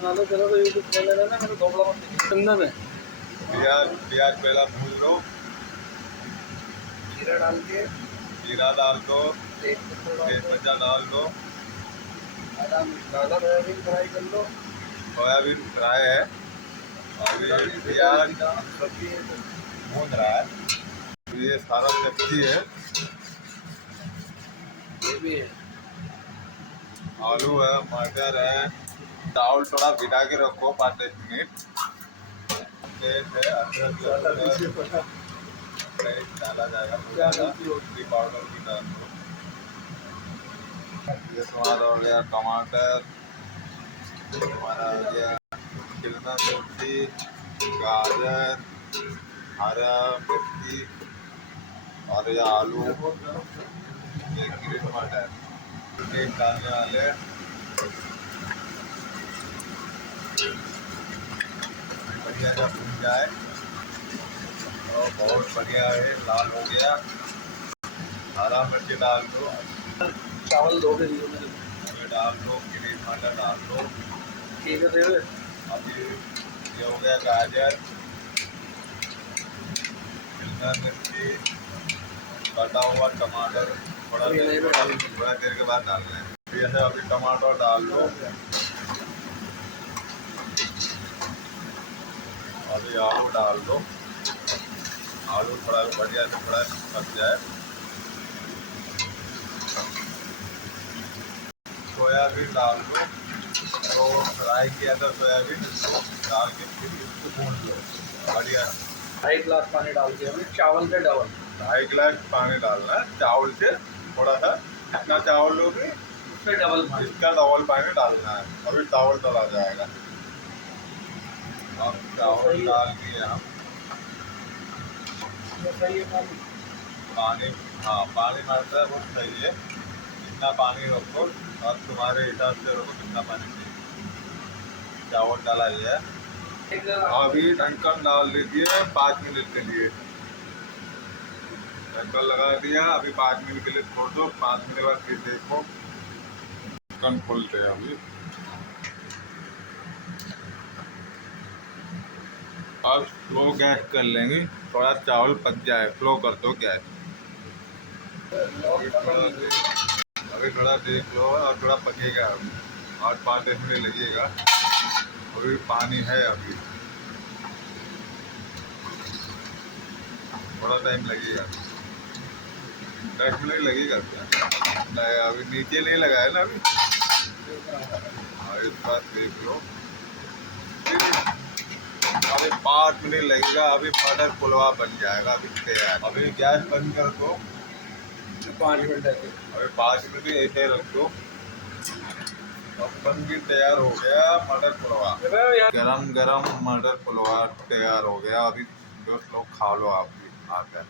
बना लो। चलो तो यूट्यूब चैनल है ना, मेरे ढोकला मत चंदन है। प्याज पहला भून लो, जीरा डाल के, जीरा डाल दो, तेज पत्ता डाल दो, आधा सोयाबीन फ्राई कर लो। सोयाबीन फ्राई है और ये प्याज सब्जी है भून रहा है। ये सारा सब्जी है, ये भी है। आलू है, मटर है। चावल थोड़ा भिगा के रखो 5-10 मिनट। तेल है, अदरक लहसुन पेस्ट डाला जाएगा, हल्दी पाउडर भी डाल दो। ये तुम्हारा हो गया टमाटर, हमारा हो गया शिमला मिर्ची, गाजर, हरा मिर्ची और ये आलू, ये ग्रीन मटर। एक डालने वाले बढ़िया जब भून जाए और बहुत बढ़िया है, लाल हो गया। हरा मिर्ची डाल दो, चावल धो के दिए ये डाल दो, ग्रीन मटर डाल दो। ठीक है। अभी ये हो गया गाजर, शिमला मिर्ची, कटा हुआ टमाटर। थोड़ा देर के बाद डालना है। जैसे अभी टमाटर डाल दो, अभी आलू डाल दो। आलू थोड़ा बढ़िया से थोड़ा पक जाए। सोयाबीन डाल दो, तो फ्राई किया था सोयाबीन, इसको डाल के फिर इसको भून लो बढ़िया। 2.5 गिलास पानी डाल के हमें चावल से डबल। 2.5 गिलास पानी डालना है, चावल से थोड़ा सा। जितना चावल लोगे उससे डबल पानी। इसका डबल पानी डालना है। अभी चावल डला जाएगा। अब चावल डाल दिए हम। सही है पानी। पानी, हाँ पानी मारता है बहुत सही है। जितना पानी रखो, अब तुम्हारे हिसाब से रखो कितना पानी चाहिए। चावल डाला है, अभी ढक्कन डाल दीजिए 5 मिनट के लिए। ढक्कन लगा दिया, अभी 5 मिनट के लिए छोड़ दो। 5 मिनट बाद फिर देखो, ढक्कन खोलते हैं अभी। अब स्लो गैस कर लेंगे, थोड़ा चावल पक जाए। स्लो कर दो गैस। अभी थोड़ा देख लो और थोड़ा पकेगा अभी, और 5-10 मिनट लगेगा। अभी पानी है, अभी थोड़ा टाइम लगेगा। 10 मिनट लगेगा क्या? नहीं, अभी नीचे नहीं लगा है ना अभी। और इस बात देख लो, अभी 5 मिनट लगेगा। अभी मटर पुलाव बन जाएगा, अभी तैयार। अभी गैस बंद कर दो। 5 मिनट है। अभी 5 मिनट ऐसे रख दो। बन भी तैयार हो गया मटर पुलाव। गरम गरम मटर पुलाव तैयार हो गया। अभी दोस्त लोग खा लो आप भी आकर।